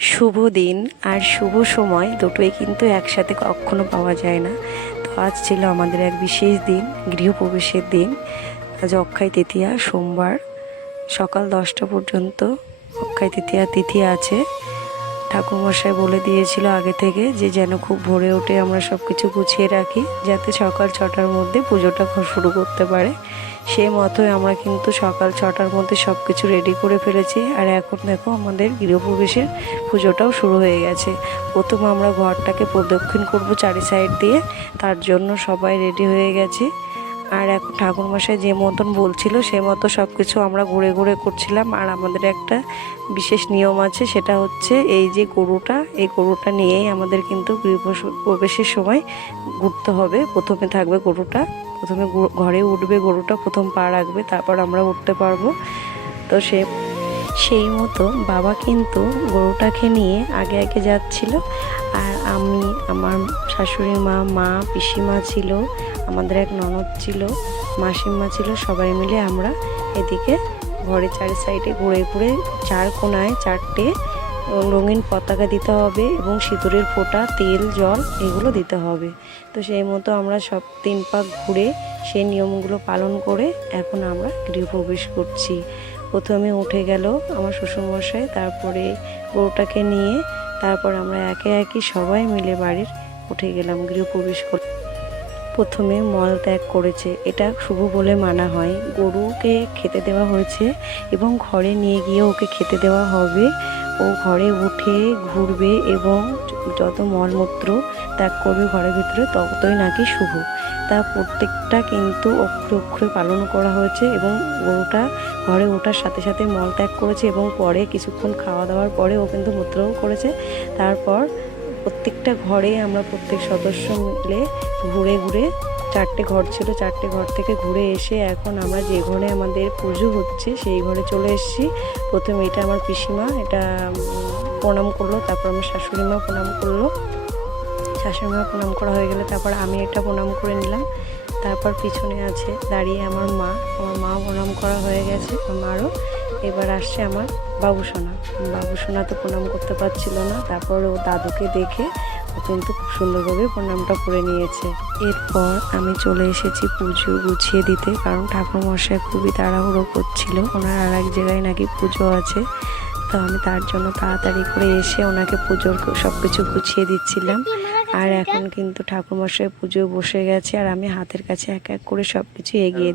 শুভ দিন আর শুভ সময় দুটোই কিন্তু একসাথে কখনো পাওয়া যায় না। তো আজ ছিল আমাদের এক বিশেষ দিন, গৃহপ্রবেশের দিন। আজ অক্ষয় তৃতীয়া, সোমবার সকাল 10টা পর্যন্ত অক্ষয় তৃতীয়া তিথি আছে। ঠাকুরমশাই বলে দিয়েছিল আগে থেকে যে যেন খুব ভোরে উঠে আমরা সব কিছু গুছিয়ে রাখি, যাতে সকাল 6টার মধ্যে পুজোটা শুরু করতে পারে। সেই মতোই আমরা কিন্তু সকাল 6টার মধ্যে সব কিছু রেডি করে ফেলেছি। আর এখন দেখো আমাদের গৃহপ্রবেশের পুজোটাও শুরু হয়ে গেছে। প্রথম আমরা ঘরটাকে প্রদক্ষিণ করব চারি সাইড দিয়ে, তার জন্য সবাই রেডি হয়ে গেছে। আর এখন ঠাকুরমশাই যে মতন বলছিল সে মতো সব কিছু আমরা ঘুরে ঘুরে করছিলাম। আর আমাদের একটা বিশেষ নিয়ম আছে, সেটা হচ্ছে এই যে গরুটা, এই গরুটা নিয়েই আমাদের কিন্তু গৃহপ্রবেশের সময় ঘুরতে হবে। প্রথমে থাকবে গরুটা, প্রথমে ঘরে উঠবে গরুটা, প্রথম পা রাখবে, তারপর আমরা উঠতে পারবো। তো সেই মতো বাবা কিন্তু গরুটাকে নিয়ে আগে আগে যাচ্ছিল। আর আমি, আমার শাশুড়ি মা, পিসিমা ছিল, আমাদের এক ননদ ছিল, মাসিমা ছিল, সবাই মিলে আমরা এদিকে ঘরে চারি সাইডে ঘুরে ঘুরে চার কোণায় 4টে রঙিন পতাকা দিতে হবে এবং সিঁদুরের ফোঁটা, তেল, জল এগুলো দিতে হবে। তো সেই মতো আমরা সব 3 পাক ঘুরে সেই নিয়মগুলো পালন করে এখন আমরা গৃহপ্রবেশ করছি। প্রথমে উঠে গেল আমার শ্বশুরমশাই, তারপরে গরুটাকে নিয়ে তারপর আমরা একে একে সবাই মিলে বাড়ির উঠে গেলাম গৃহপ্রবেশ করতে। প্রথমে মল ত্যাগ করেছে, এটা শুভ বলে মানা হয়। গরুকে খেতে দেওয়া হয়েছে এবং ঘরে নিয়ে গিয়ে ওকে খেতে দেওয়া হবে। ও ঘরে উঠে ঘুরবে এবং যত মলমূত্র ত্যাগ করবে ঘরের ভিতরে ততই নাকি শুভ। তা প্রত্যেকটা কিন্তু অক্ষরে অক্ষরে পালন করা হয়েছে এবং গরুটা ঘরে ওঠার সাথে সাথে মল ত্যাগ করেছে এবং পরে কিছুক্ষণ খাওয়া দাওয়ার পরে ও কিন্তু মূত্রও করেছে। তারপর প্রত্যেকটা ঘরে আমরা প্রত্যেক সদস্য মিলে ঘুরে ঘুরে 4টে ঘর ছিল, 4টে ঘর থেকে ঘুরে এসে এখন আমরা যে ঘরে আমাদের পুজো হচ্ছে সেই ঘরে চলে এসেছি। প্রথমে এটা আমার পিসিমা, এটা প্রণাম করলো, তারপর আমার শাশুড়ি মা প্রণাম করলো। শাশুড়ি মা প্রণাম করা হয়ে গেলে তারপর আমি এটা প্রণাম করে নিলাম। তারপর পিছনে আছে দাঁড়িয়ে আমার মা প্রণাম করা হয়ে গেছে আমারও। এবার আসছে আমার বাবুসোনা। বাবুসোনা তো প্রণাম করতে পারছিল না, তারপর ও দাদুকে দেখে ও কিন্তু খুব সুন্দরভাবে প্রণামটা করে নিয়েছে। এরপর আমি চলে এসেছি পুজো গুছিয়ে দিতে, কারণ ঠাকুরমশাই খুবই তাড়াহুড়ো করছিল, ওনার আর এক জায়গায় নাকি পুজো আছে। তো আমি তার জন্য তাড়াতাড়ি করে এসে ওনাকে পুজোর সব কিছু গুছিয়ে দিচ্ছিলাম। আর এখন কিন্তু ঠাকুরমশাই পুজো বসে গেছে আর আমি হাতের কাছে এক এক করে সব কিছু এগিয়ে